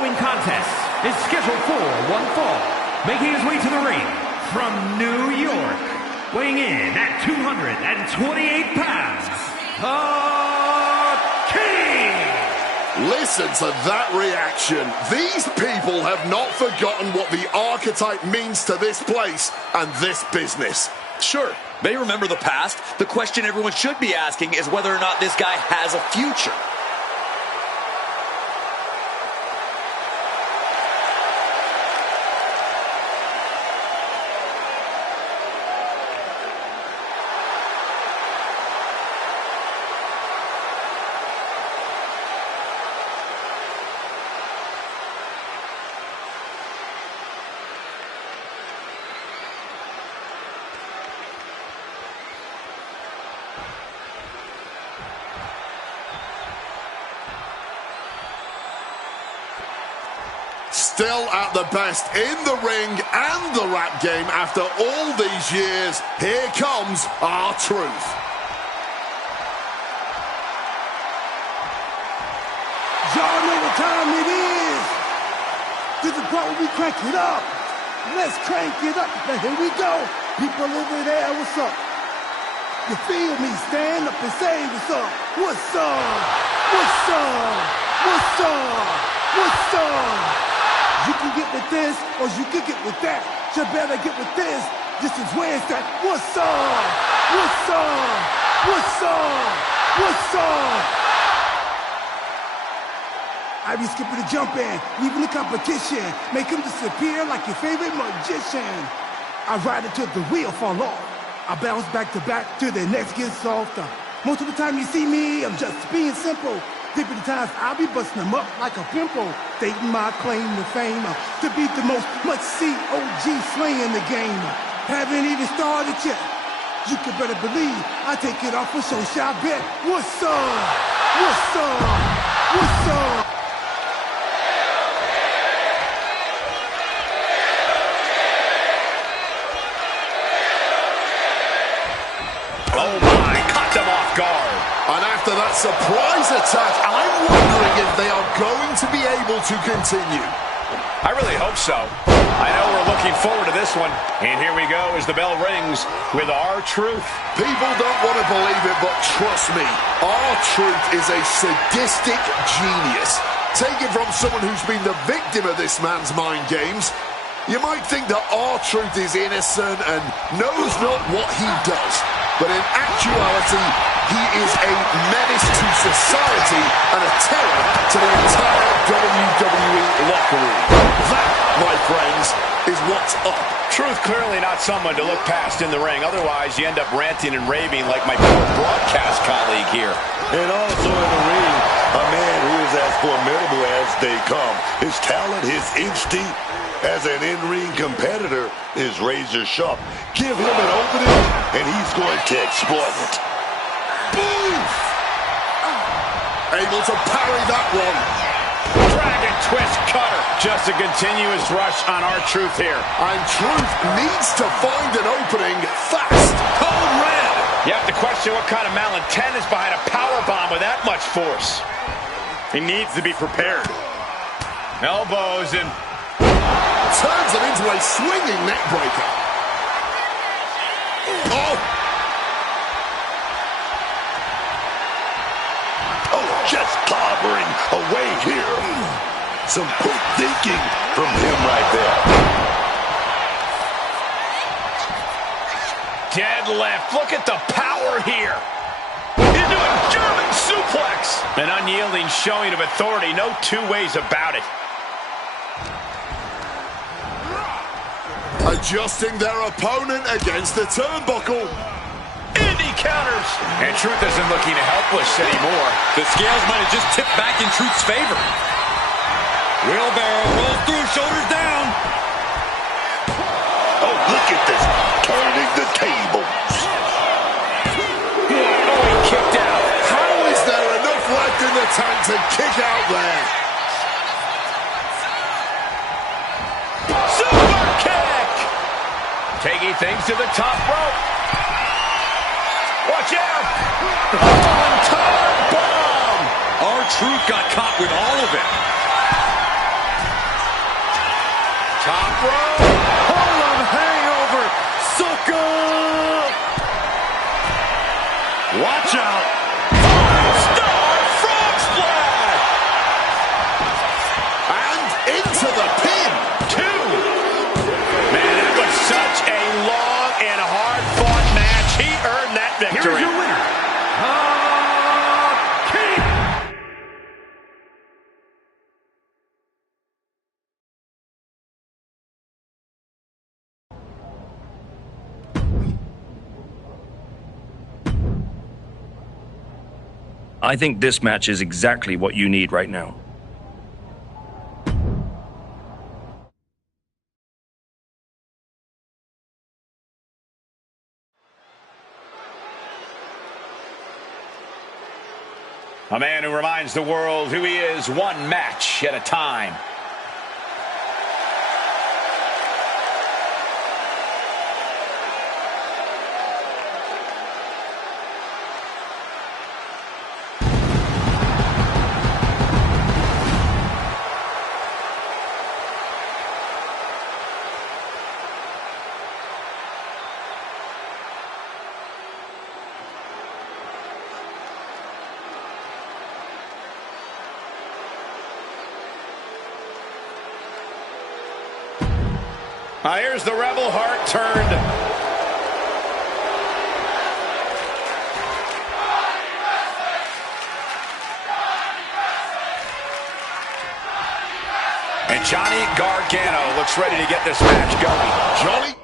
following contest is scheduled for one fall, making his way to the ring from New York, weighing in at 228 pounds, the King! Listen to that reaction. These people have not forgotten what the archetype means to this place and this business. Sure, they remember the past. The question everyone should be asking is whether or not this guy has a future. Still at the best in the ring and the rap game after all these years, here comes R-Truth. Y'all know what time it is. This is part where we crank it up. Let's crank it up. Now here we go. People over there, what's up? You feel me? Stand up and say what's up. What's up? What's up? What's up? What's up? You can get with this, or you can get with that. You better get with this. This is where it's at. What's up? What's up? What's up? What's up? I be skipping the jump in, leaving the competition. Make him disappear like your favorite magician. I ride until the wheel fall off. I bounce back to back till the next gets softer. Most of the time you see me, I'm just being simple. Different times I'll be busting them up like a pimple. Stating my claim to fame to be the most must-see OG slaying the game. Haven't even started yet. You can better believe I take it off for show shot bet. What's up? What's up? What's up? Oh my, caught them off guard. And after that surprise attack, I'm wondering if they are going to be able to continue. I really hope so. I know we're looking forward to this one. And here we go as the bell rings with R-Truth. People don't want to believe it, but trust me, R-Truth is a sadistic genius. Take it from someone who's been the victim of this man's mind games. You might think that R-Truth is innocent and knows not what he does. But in actuality, he is a menace to society and a terror to the entire WWE locker room. That, my friends, is what's up. Truth clearly not someone to look past in the ring. Otherwise, you end up ranting and raving like my poor broadcast colleague here. And also in the ring, a man who is as formidable as they come. His talent, his instinct as an in-ring competitor is razor sharp. Give him an opening, and he's going to exploit it. Boom! Able to parry that one. Dragon twist cutter. Just a continuous rush on R-Truth here. And Truth needs to find an opening fast. Code red. You have to question what kind of malintent is behind a powerbomb with that much force. He needs to be prepared. Elbows and turns it into a swinging neck breaker. Oh! Oh, just clobbering away here. Some quick thinking from him right there. Deadlift. Look at the power here. Into a German suplex. An unyielding showing of authority. No two ways about it. Adjusting their opponent against the turnbuckle. Indy counters. And Truth isn't looking helpless anymore. The scales might have just tipped back in Truth's favor. Wheelbarrow rolls through, shoulders down. Oh, look at this. Turning the tables. Oh, he kicked out. How is there enough left in the tank to kick out there? Super kick. Taking things to the top rope. Watch out. One-time bomb. R-Truth got caught with all of it. rope. Harlem hangover. Suka. Watch out. 5-star frog splash. And into the pin. 2. Man, that was such a long and hard-fought match. He earned that victory. Here's your winner, King. I think this match is exactly what you need right now. A man who reminds the world who he is one match at a time. Here's the Rebel Heart turned. And Johnny Gargano looks ready to get this match going. Johnny.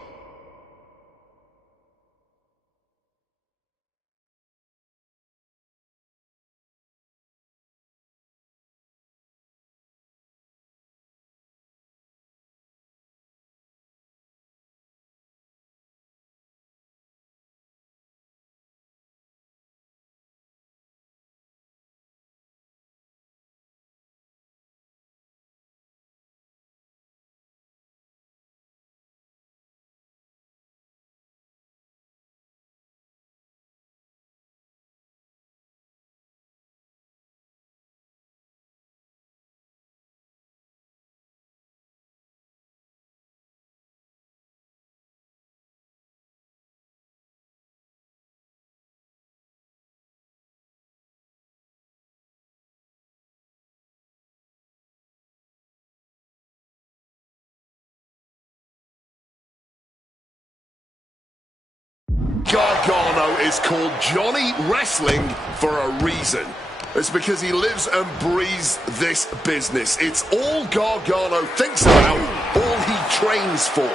Gargano is called Johnny Wrestling for a reason. It's because he lives and breathes this business. It's all Gargano thinks about, all he trains for.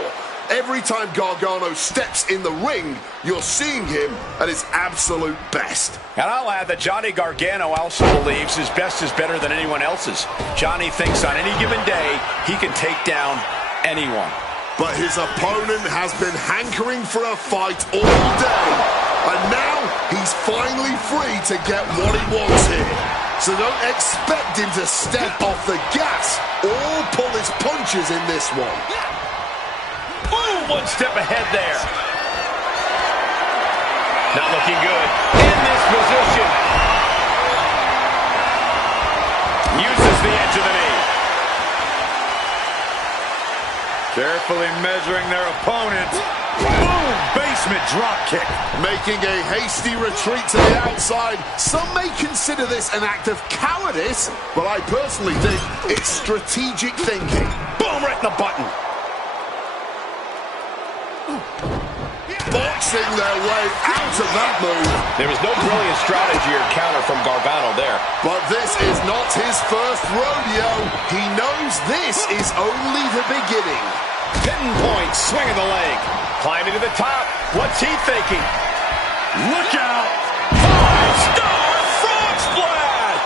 Every time Gargano steps in the ring, you're seeing him at his absolute best. And I'll add that Johnny Gargano also believes his best is better than anyone else's. Johnny thinks on any given day, he can take down anyone. But his opponent has been hankering for a fight all day, and now he's finally free to get what he wants here. So don't expect him to step off the gas or pull his punches in this one. Boom! One step ahead there. Not looking good. In this position. Uses the edge of the knee. Carefully measuring their opponent. Boom! Basement drop kick. Making a hasty retreat to the outside. Some may consider this an act of cowardice, but I personally think it's strategic thinking. Boom! Right in the button. Boxing their way out of that move. There was no brilliant strategy or counter from Gargano there. But this is not his first rodeo. He knows this is only the beginning. Pinpoint, swinging the leg. Climbing to the top. What's he thinking? Look out! 5-star frog splash!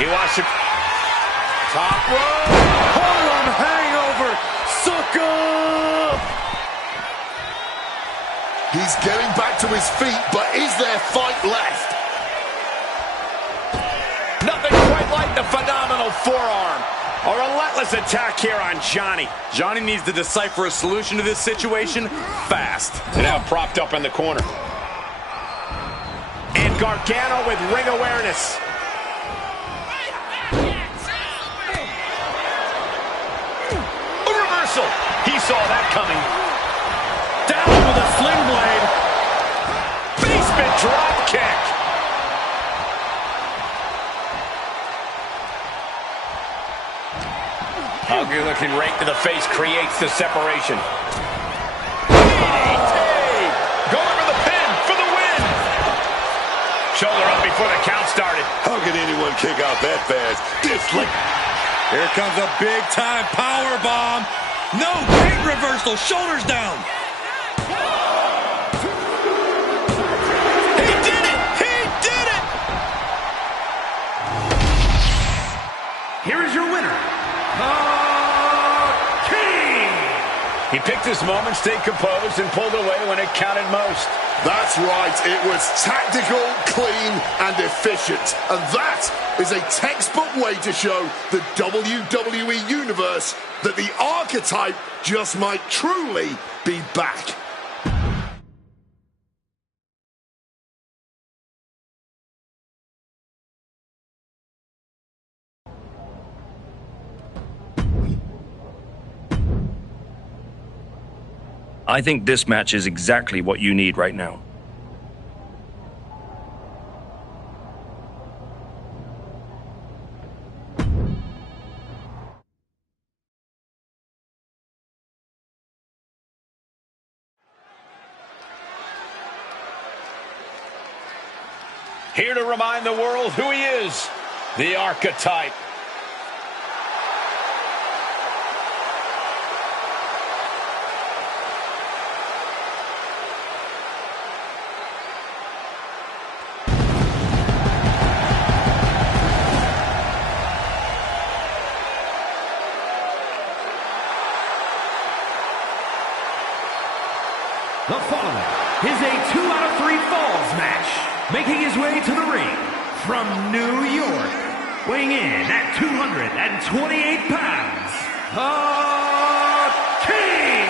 He wants to... Top rope! Harlem hangover! Suka! He's getting back to his feet, but is there fight left? Nothing quite like the phenomenal forearm. A relentless attack here on Johnny. Johnny needs to decipher a solution to this situation fast. And now propped up in the corner. And Gargano with ring awareness. reversal. He saw that coming. Down with a sling blade. Basement drop kick. Ugly looking rake to the face creates the separation. Going for the pin for the win. Shoulder up before the count started. How can anyone kick out that fast? Here comes a big-time power bomb. No, great reversal. Shoulders down. He did it! He did it! Here is your winner, The King. He picked his moment, stayed composed, and pulled away when it counted most. That's right. It was tactical, clean, and efficient. And that is a textbook way to show the WWE Universe that the Archetype just might truly be back. I think this match is exactly what you need right now. Here to remind the world who he is, the Archetype. The following is a 2 out of 3 falls match. Making his way to the ring from New York, weighing in at 228 pounds, The King!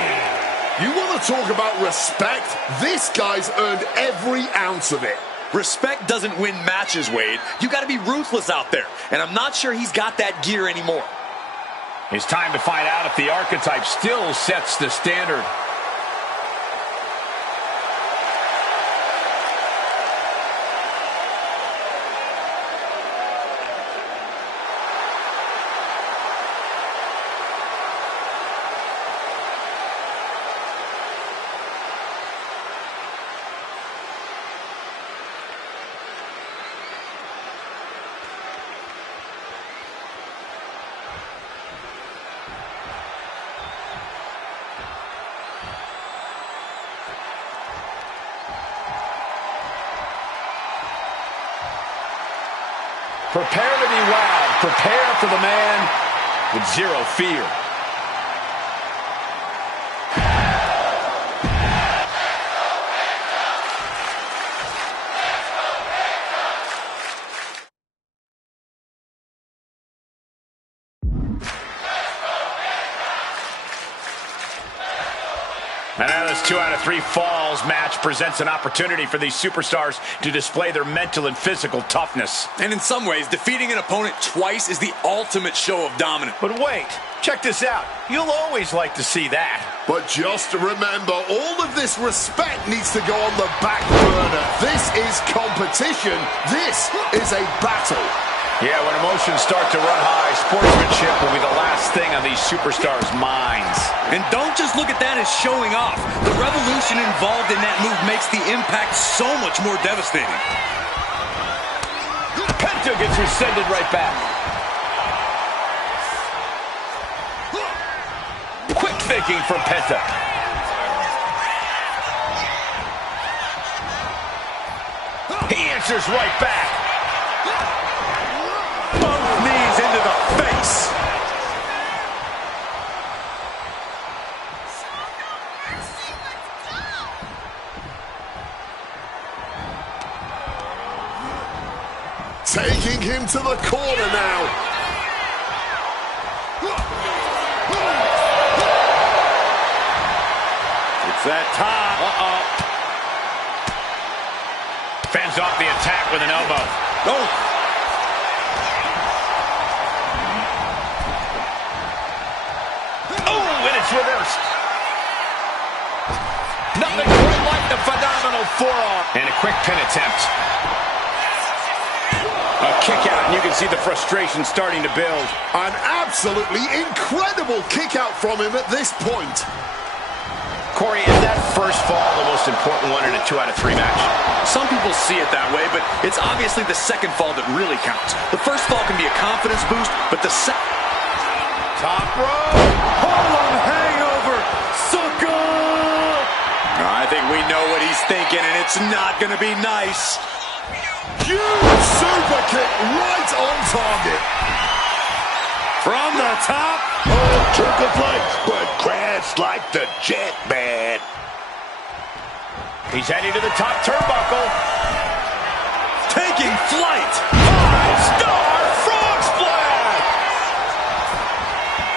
You want to talk about respect? This guy's earned every ounce of it. Respect doesn't win matches, Wade. You got to be ruthless out there, and I'm not sure he's got that gear anymore. It's time to find out if the Archetype still sets the standard. Prepare to be wowed. Prepare for the man with zero fear. And now this 2 out of 3 falls match presents an opportunity for these superstars to display their mental and physical toughness. And in some ways, defeating an opponent twice is the ultimate show of dominance. But wait, check this out. You'll always like to see that. But just remember, all of this respect needs to go on the back burner. This is competition. This is a battle. Yeah, when emotions start to run high, sportsmanship will be the last thing on these superstars' minds. And don't just look at that as showing off. The revolution involved in that move makes the impact so much more devastating. Penta gets rescinded right back. Quick thinking from Penta. He answers right back. Both knees into the face. Taking him to the corner now. It's that time. Fends off the attack with an elbow. Oh. It's reversed. Nothing quite like the phenomenal forearm. And a quick pin attempt. A kick out, and you can see the frustration starting to build. An absolutely incredible kick out from him at this point. Corey, is that first fall the most important one in a 2 out of 3 match? Some people see it that way, but it's obviously the second fall that really counts. The first fall can be a confidence boost, but the top rope, Harlem hangover, sucker! I think we know what he's thinking, and it's not going to be nice. Huge super kick right on target. From the top. Oh, took a flight, but crashed like the jet, man. He's heading to the top turnbuckle. Taking flight. 5-star frog splash.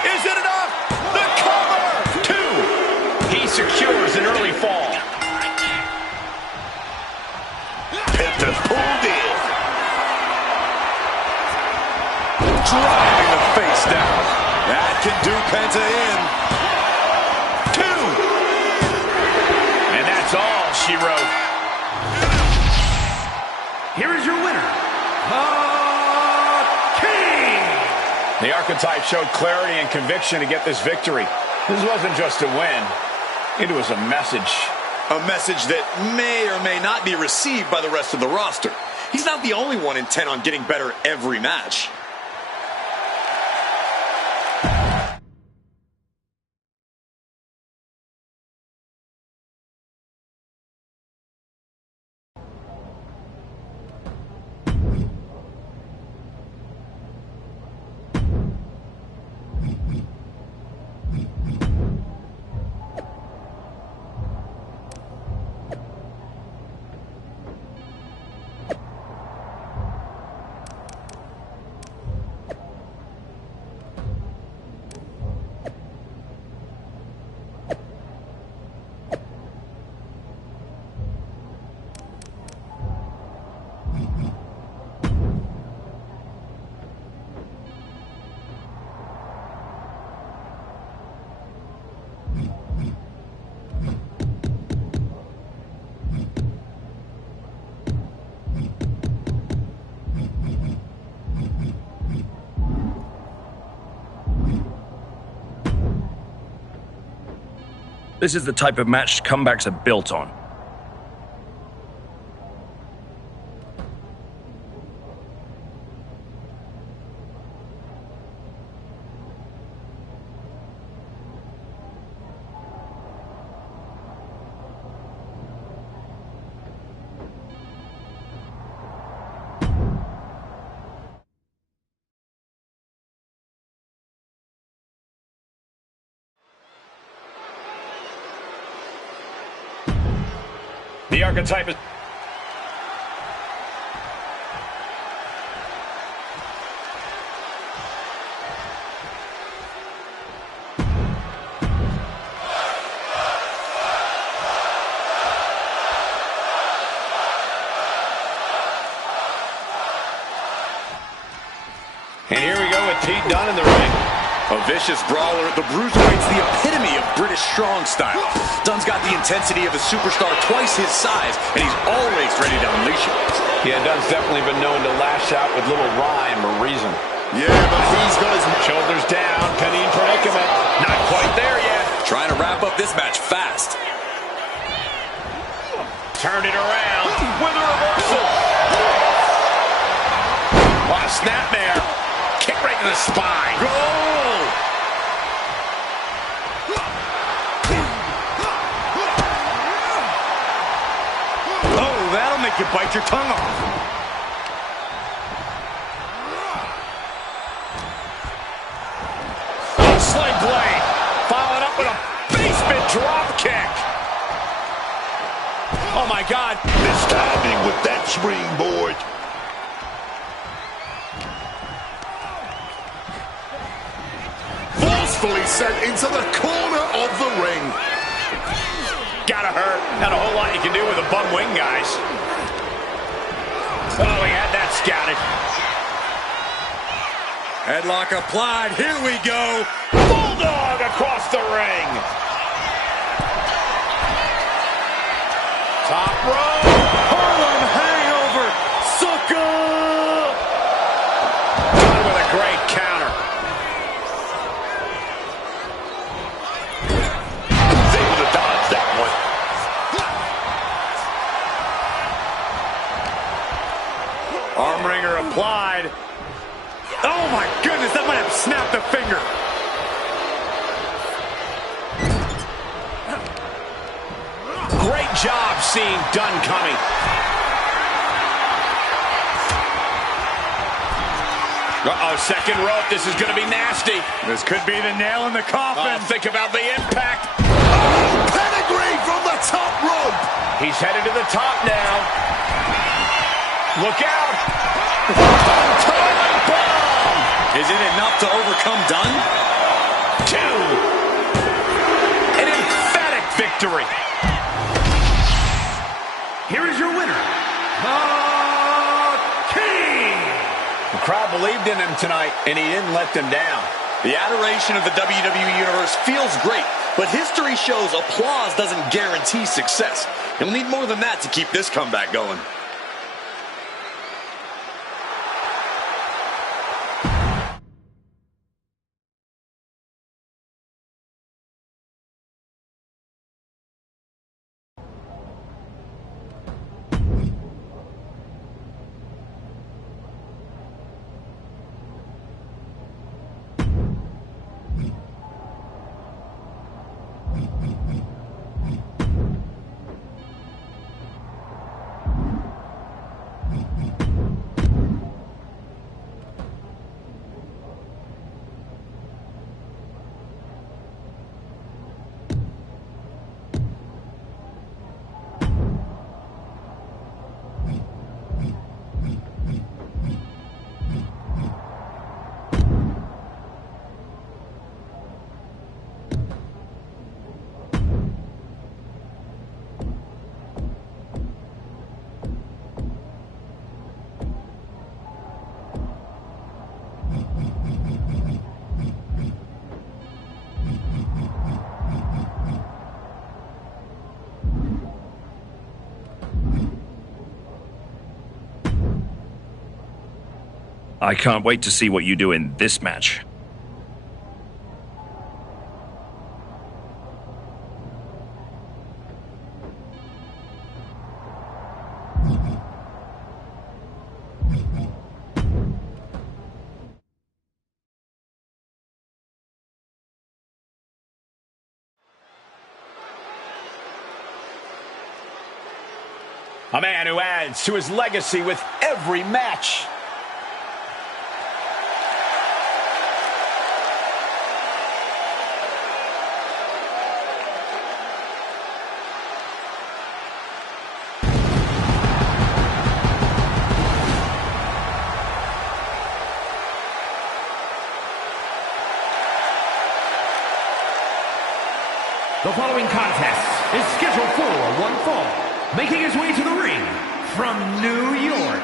Is it enough? The cover. 2. He secures an early fall. Penta's pulled in. Driving the face down. That can do Penta in. 2. And that's all she wrote. Here is your winner, the King! The Archetype showed clarity and conviction to get this victory. This wasn't just a win. It was a message. A message that may or may not be received by the rest of the roster. He's not the only one intent on getting better every match. This is the type of match comebacks are built on. The Archetype is... And here we go with Pete Dunne in the ring. A vicious brawler, the Bruiserweight's the epitome of British strong style. Dunne's got the intensity of a superstar twice his size, and he's always ready to unleash it. Yeah, Dunne's definitely been known to lash out with little rhyme or reason. Yeah, but he's got his Shoulders down, Penny in predicament. Not quite there yet. Trying to wrap up this match fast. Turned it around with a reversal. What a snapmare. Kick right to the spine. Goal! Oh, that'll make you bite your tongue off. Oh, sling blade. Followed up with a basement drop kick. Oh, my God. This timing with that springboard. forcefully sent into the corner of the ring. Gotta hurt. Not a whole lot you can do with a bum wing, guys. Oh, he had that scouted. Headlock applied. Here we go. Bulldog across the ring. Top rope. Harlem hangover. Sucker. Done with a great counter. He's able to dodge that one. Arm wringer applied. Oh my goodness, that might have snapped a finger. Great job seeing Dunn coming. Uh-oh, second rope. This is going to be nasty. This could be the nail in the coffin. Think about the impact. Oh, pedigree from the top rope. He's headed to the top now. Look out. Bomb. Is it enough to overcome Dunn? 2. An emphatic victory. Here is your winner, The King. The crowd believed in him tonight, and he didn't let them down. The adoration of the WWE Universe feels great, but history shows applause doesn't guarantee success. You'll need more than that to keep this comeback going. I can't wait to see what you do in this match. A man who adds to his legacy with every match. The following contest is scheduled for one fall. Making his way to the ring from New York,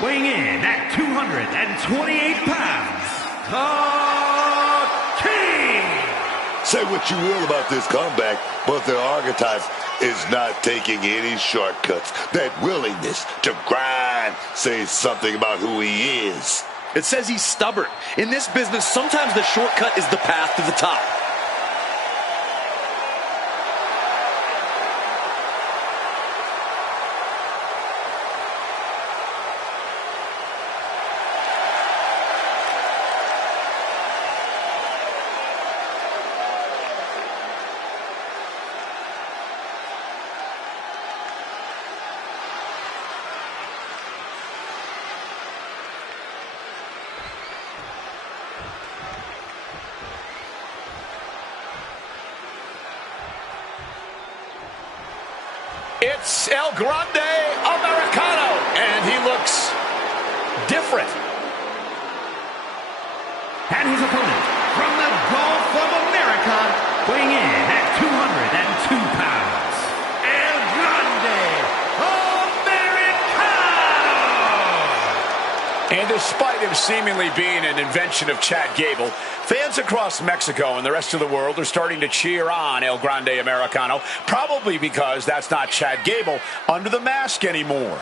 weighing in at 228 pounds, The King! Say what you will about this comeback, but their archetype is not taking any shortcuts. That willingness to grind says something about who he is. It says he's stubborn. In this business, sometimes the shortcut is the path to the top. It's El Grande Americano, and he looks different. And his opponent from the Gulf of America, weighing in at 202 pounds, El Grande Americano! And to despite him seemingly being an invention of Chad Gable, fans across Mexico and the rest of the world are starting to cheer on El Grande Americano, probably because that's not Chad Gable under the mask anymore.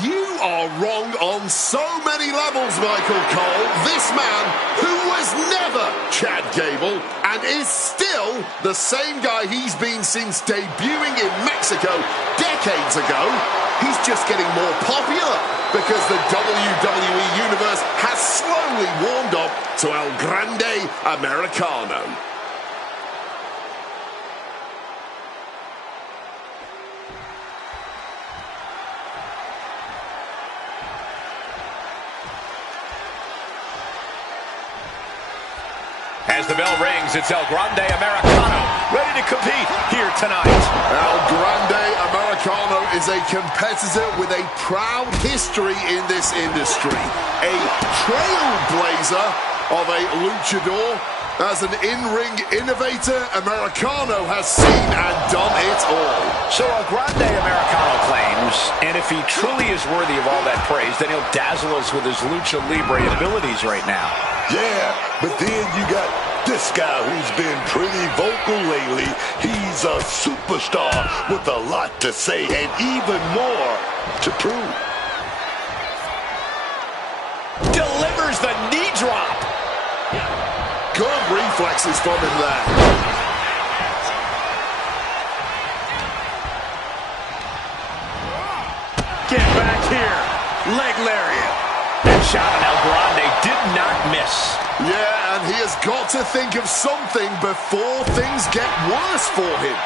You are wrong on so many levels, Michael Cole. This man, who was never Chad Gable and is still the same guy he's been since debuting in Mexico decades ago, he's just getting more popular because the WWE Universe has slowly warmed up to El Grande Americano. As the bell rings, it's El Grande Americano, ready to compete here tonight. El Grande Americano is a competitor with a proud history in this industry. A trailblazer of a luchador. As an in-ring innovator, Americano has seen and done it all. So El Grande Americano claims, and if he truly is worthy of all that praise, then he'll dazzle us with his lucha libre abilities right now. Yeah, but then you got this guy who's been pretty vocal lately. He's a superstar with a lot to say and even more to prove. Delivers the knee drop. Good reflexes from him there. Get back here. Leg lariat. That shot on El Grande did not miss. Yeah, and he has got to think of something before things get worse for him.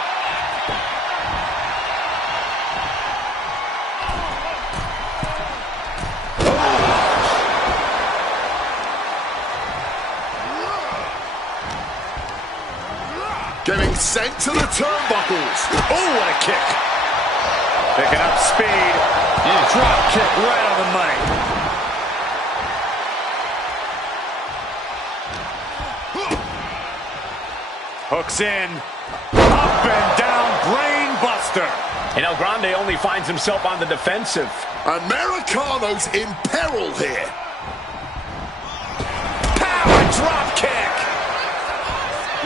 Getting sent to the turnbuckles. Oh, what a kick. Picking up speed. Drop kick right on the money. Hooks in. Up and down, brain buster. And El Grande only finds himself on the defensive. Americano's in peril here. Power drop kick.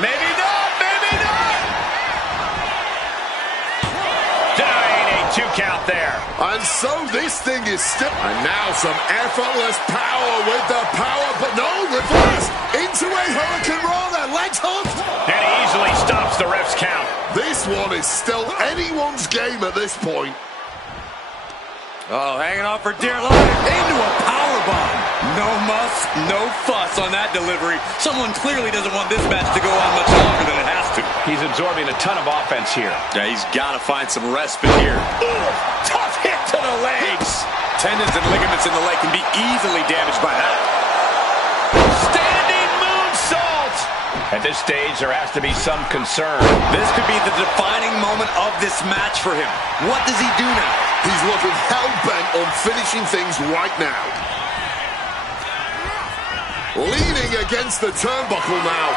Maybe not, maybe not. Denying a 2 count there. And so this thing is still... And now some effortless power with the power, but no, reverse into a Hurricane Rana, legs hooked. And he easily stops the ref's count. This one is still anyone's game at this point. Oh, hanging on for dear life. Into a powerbomb. No muss, no fuss on that delivery. Someone clearly doesn't want this match to go on much longer than it has to. He's absorbing a ton of offense here. Yeah, he's got to find some respite here. Ooh, tough hit to the legs. Tendons and ligaments in the leg can be easily damaged by that. Standing moonsault. At this stage, there has to be some concern. This could be the defining moment of this match for him. What does he do now? He's looking hell-bent on finishing things right now. Leaning against the turnbuckle now.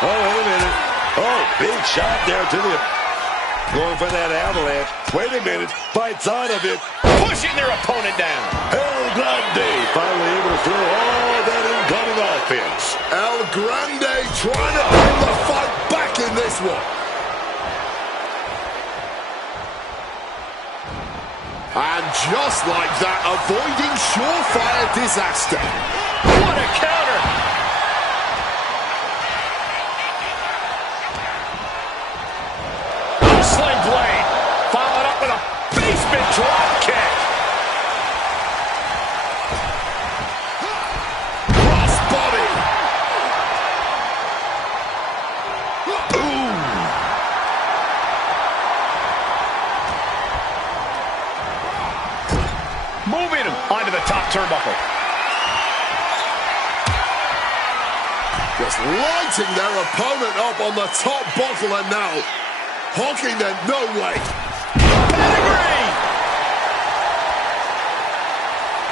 Oh, wait a minute. Oh, big shot there to the... Going for that avalanche. Wait a minute. Bites out of it. Pushing their opponent down. El Grande finally able to throw all that incoming offense. El Grande trying to bring the fight back in this one. And just like that, avoiding surefire disaster. What a counter! Oh, slim blade. Followed up with a basement drop kick. Cross body. Ooh. Moving him onto the top turnbuckle. Just lighting their opponent up on the top bottle, and now hooking them. No way. Pedigree!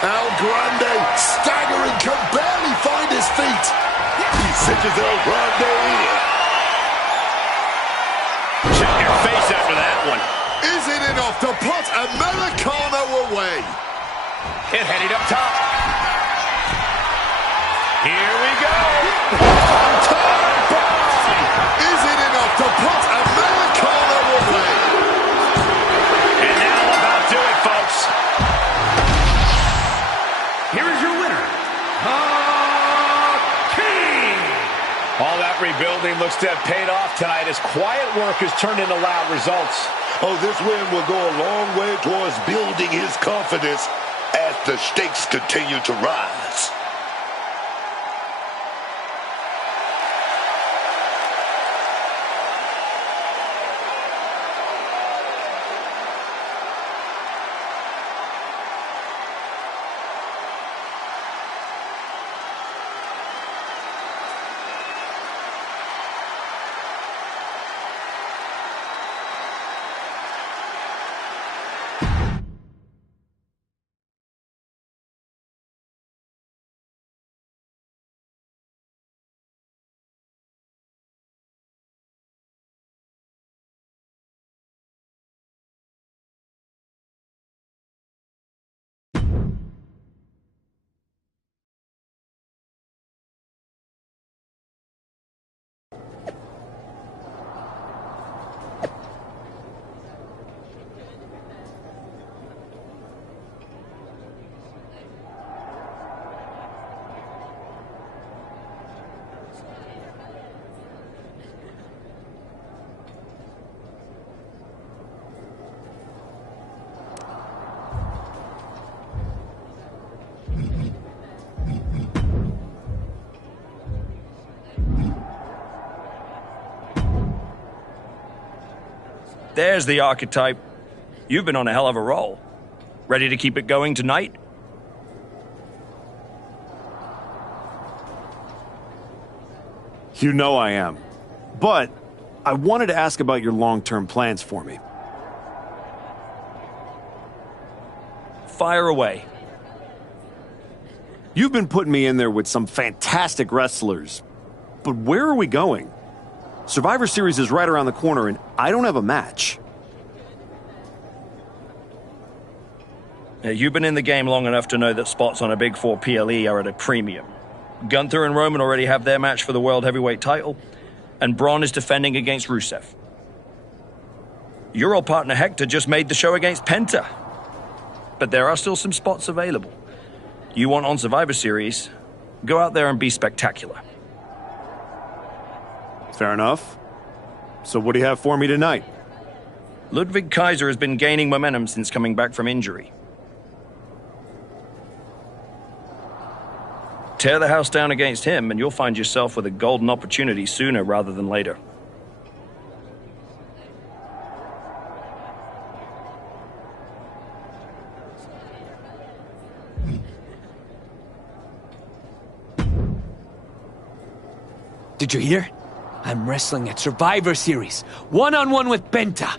El Grande staggering, can barely find his feet. He cinches El Grande in. Check your face after that one. Is it enough to put Americano away? and heading up top. Here we go. Is it enough to put Americana away? And that'll about do it, folks. Here is your winner, the King. All that rebuilding looks to have paid off tonight as quiet work has turned into loud results. Oh, this win will go a long way towards building his confidence as the stakes continue to rise. There's the archetype. You've been on a hell of a roll. Ready to keep it going tonight? You know I am. But I wanted to ask about your long-term plans for me. Fire away. You've been putting me in there with some fantastic wrestlers. But where are we going? Survivor Series is right around the corner, and I don't have a match. You've been in the game long enough to know that spots on a Big Four PLE are at a premium. Gunther and Roman already have their match for the World Heavyweight title, and Braun is defending against Rusev. Your old partner Hector just made the show against Penta. But there are still some spots available. You want on Survivor Series, go out there and be spectacular. Fair enough. So what do you have for me tonight? Ludwig Kaiser has been gaining momentum since coming back from injury. Tear the house down against him, and you'll find yourself with a golden opportunity sooner rather than later. Did you hear? I'm wrestling at Survivor Series, one-on-one with Penta.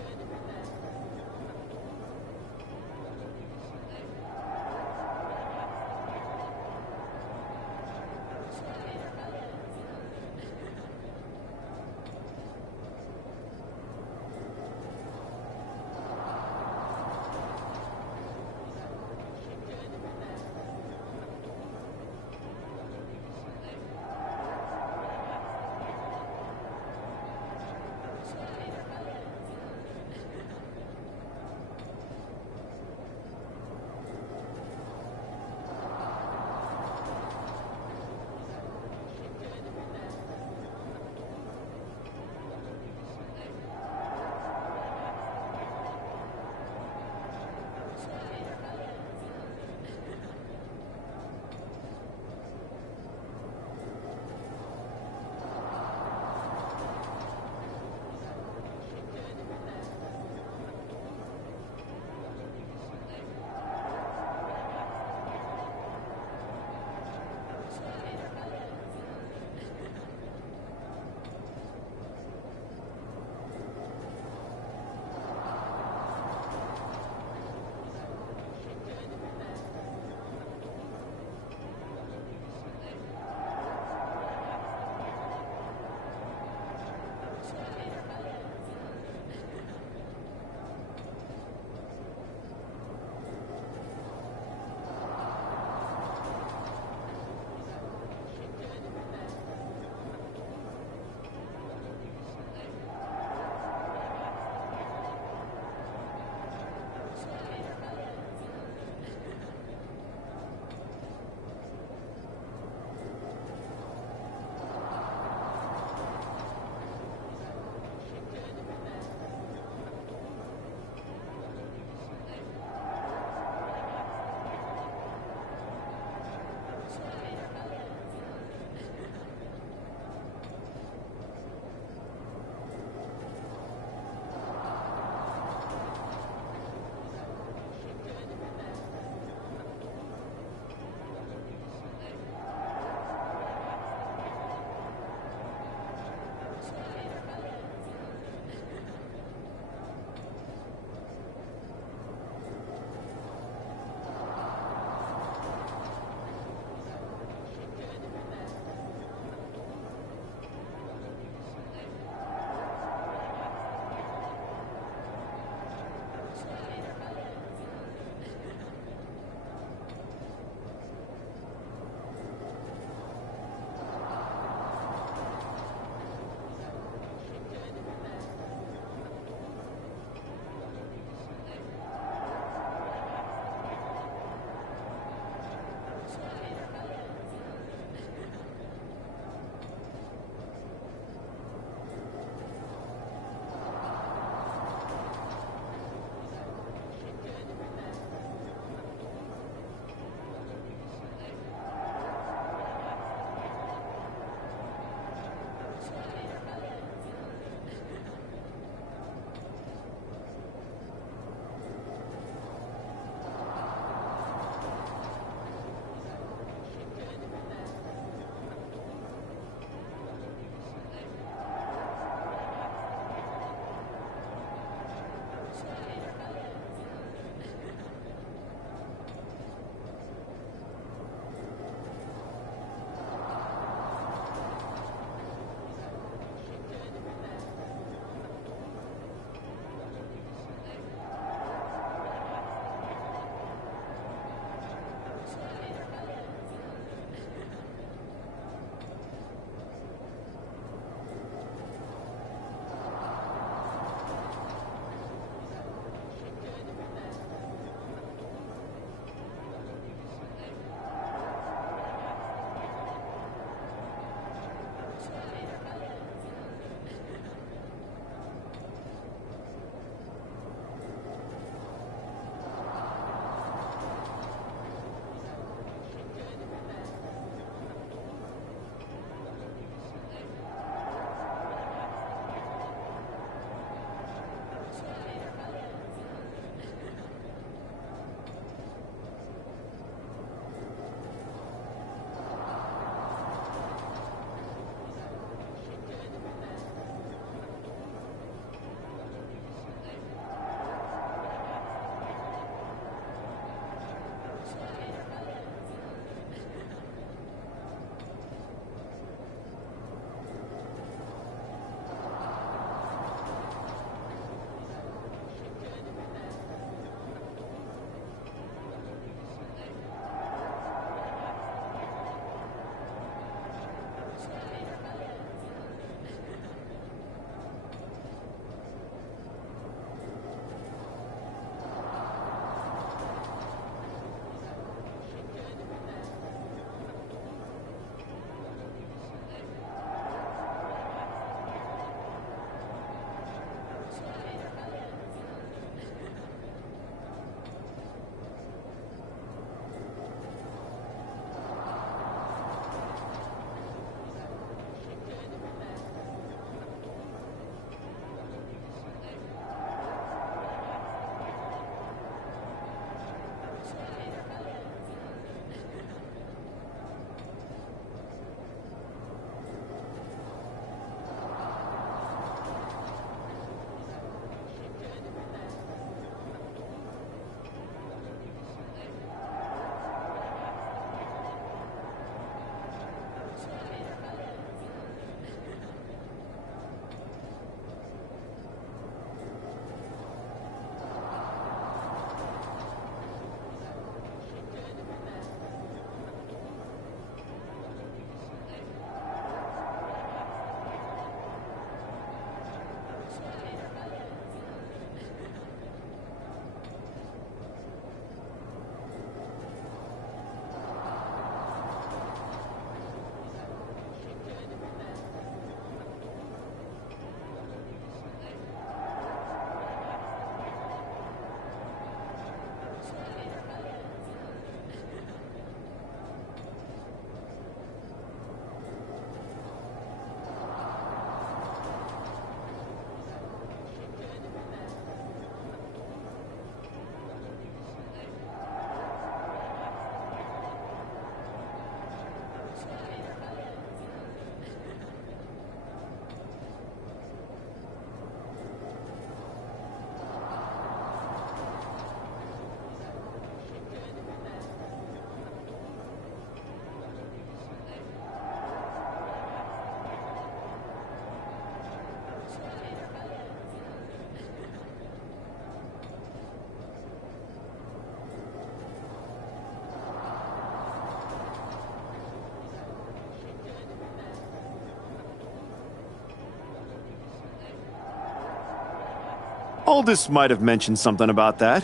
Aldis might have mentioned something about that.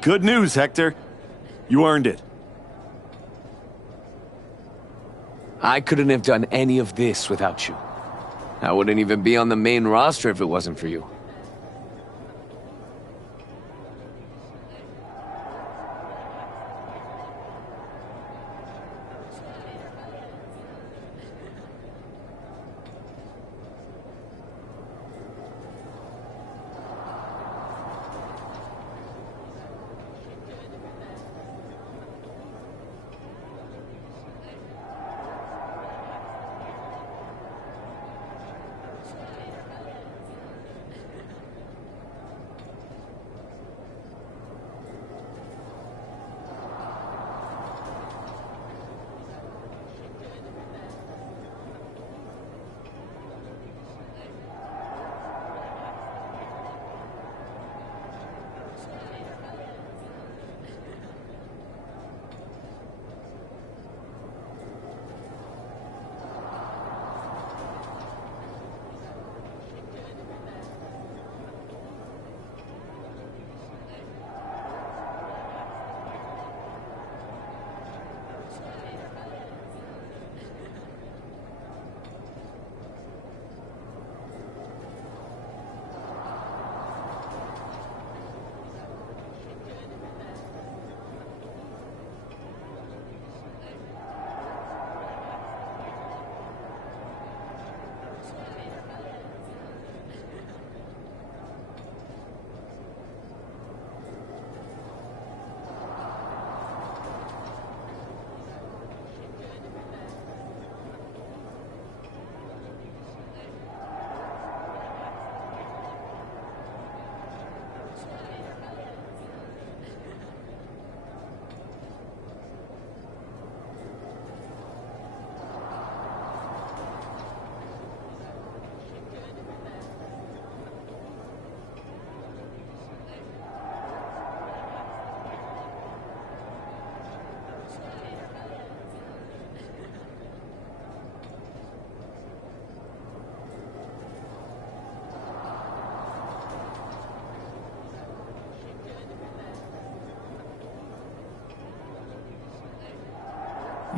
Good news, Hector. You earned it. I couldn't have done any of this without you. I wouldn't even be on the main roster if it wasn't for you.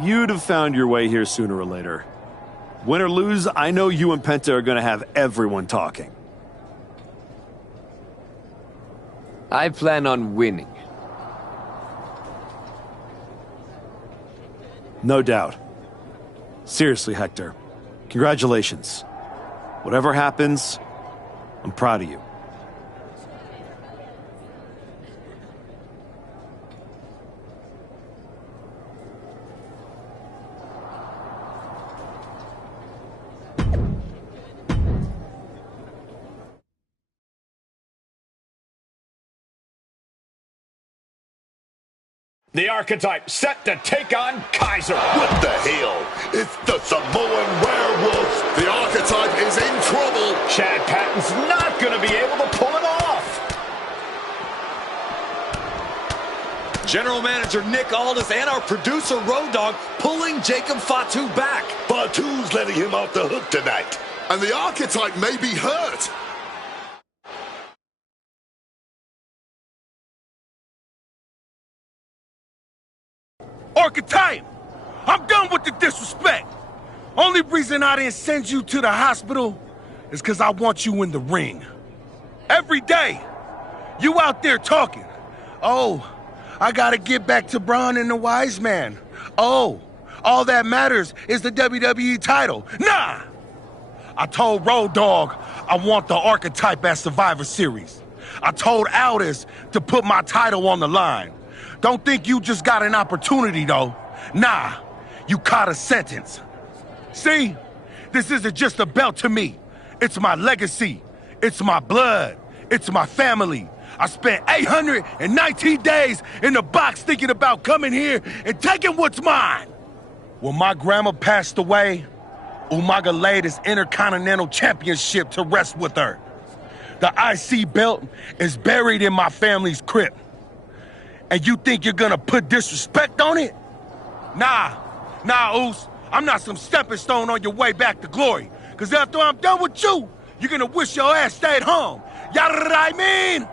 You'd have found your way here sooner or later. Win or lose, I know you and Penta are going to have everyone talking. I plan on winning. No doubt. Seriously, Hector. Congratulations. Whatever happens, I'm proud of you. The Archetype set to take on Kaiser. What the hell? It's the Samoan Werewolf. The Archetype is in trouble. Chad Patton's not going to be able to pull it off. General Manager Nick Aldis and our producer Road Dogg pulling Jacob Fatu back. Fatu's letting him off the hook tonight. And the Archetype may be hurt. Archetype, I'm done with the disrespect. Only reason I didn't send you to the hospital is because I want you in the ring. Every day, you out there talking. Oh, I gotta get back to Braun and the Wise Man. Oh, all that matters is the WWE title. Nah! I told Road Dogg I want the Archetype at Survivor Series. I told Aldis to put my title on the line. Don't think you just got an opportunity, though. Nah, you caught a sentence. See? This isn't just a belt to me. It's my legacy. It's my blood. It's my family. I spent 819 days in the box thinking about coming here and taking what's mine. When my grandma passed away, Umaga laid his Intercontinental Championship to rest with her. The IC belt is buried in my family's crypt. And you think you're gonna put disrespect on it? Nah, Oos. I'm not some stepping stone on your way back to glory. Cause after I'm done with you, you're gonna wish your ass stayed home. I mean?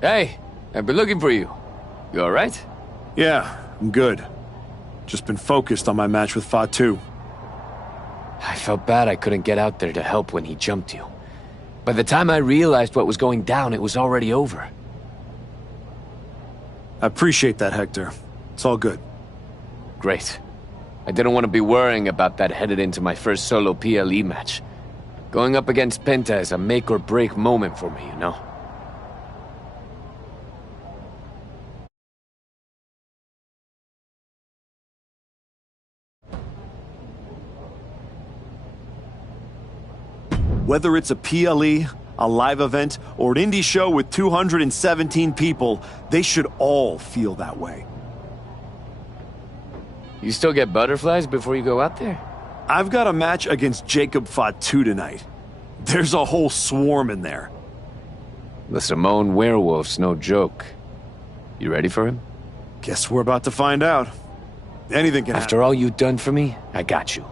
Hey, I've been looking for you. You alright? Yeah, I'm good. Just been focused on my match with Fatu. I felt bad I couldn't get out there to help when he jumped you. By the time I realized what was going down, it was already over. I appreciate that, Hector. It's all good. Great. I didn't want to be worrying about that headed into my first solo PLE match. Going up against Penta is a make-or-break moment for me, you know? Whether it's a PLE, a live event, or an indie show with 217 people, they should all feel that way. You still get butterflies before you go out there? I've got a match against Jacob Fatu tonight. There's a whole swarm in there. The Samoan werewolf's no joke. You ready for him? Guess we're about to find out. Anything can happen. After all you've done for me, I got you.